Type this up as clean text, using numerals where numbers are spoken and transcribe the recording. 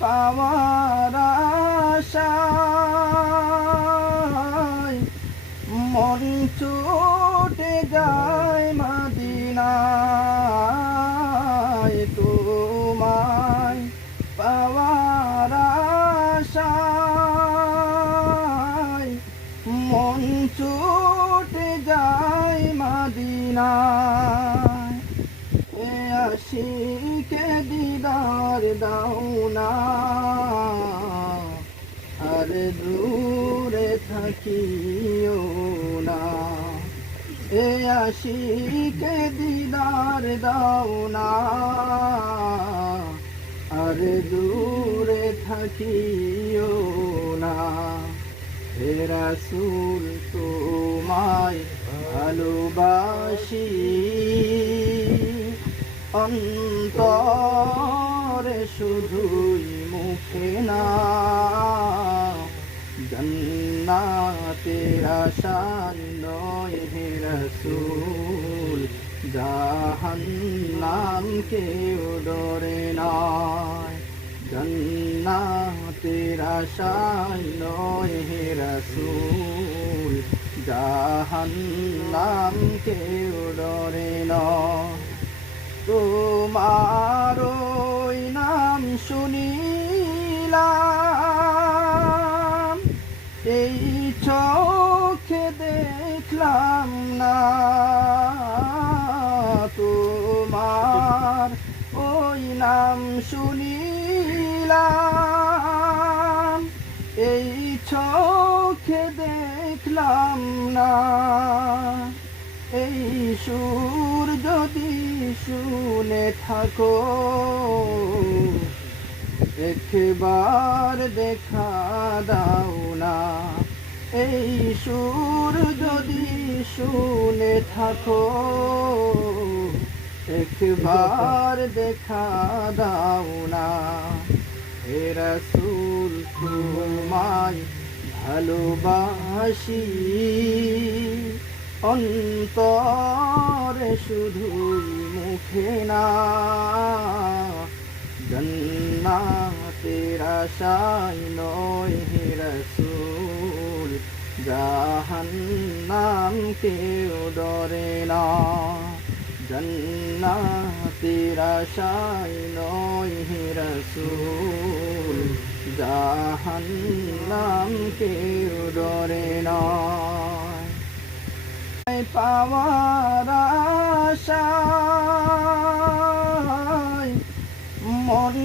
পাওয়ার আশায় মন ছুটে যায় মদিনায়। তোমায় পাওয়ার আশায় মন ছুটে যায় মদিনায়। এ আশিকে দিদার দাও না, আর দূরে থাকিও না। এ আশিকে দিদার দাও না, আর দূরে থাকিও না। হে রাসূল তোমায় ভালোবাসি, অন্তরে শুধুই মুখে না। জান্নাতের আশায় নয় হে রাসূল, জাহান্নাম কেউ ডরে না। জান্নাতের আশায় নয় হে রাসূল, জাহান্নাম কেউ ডরে না। তোমার ওই নাম শুনিলাম, এই চোখে দেখলাম না। তোমার ওই নাম শুনিলাম, এই চোখে দেখলাম না। এই সুর যদি শুনে থাকো, একবার দেখা দাও না। এই সুর যদি শুনে থাকো, একবার দেখা দাও না। হে রাসূল তোমায় ভালোবাসি, অন্তরে শুধুই মুখে না। জান্নাতের আশায় নয় হে রাসূল, জাহান্নাম কেউ ডরে না। জান্নাতের আশায় নয় হে রাসূল, জাহান্নাম কেউ ডরে না। পাওয়ার আশায় মন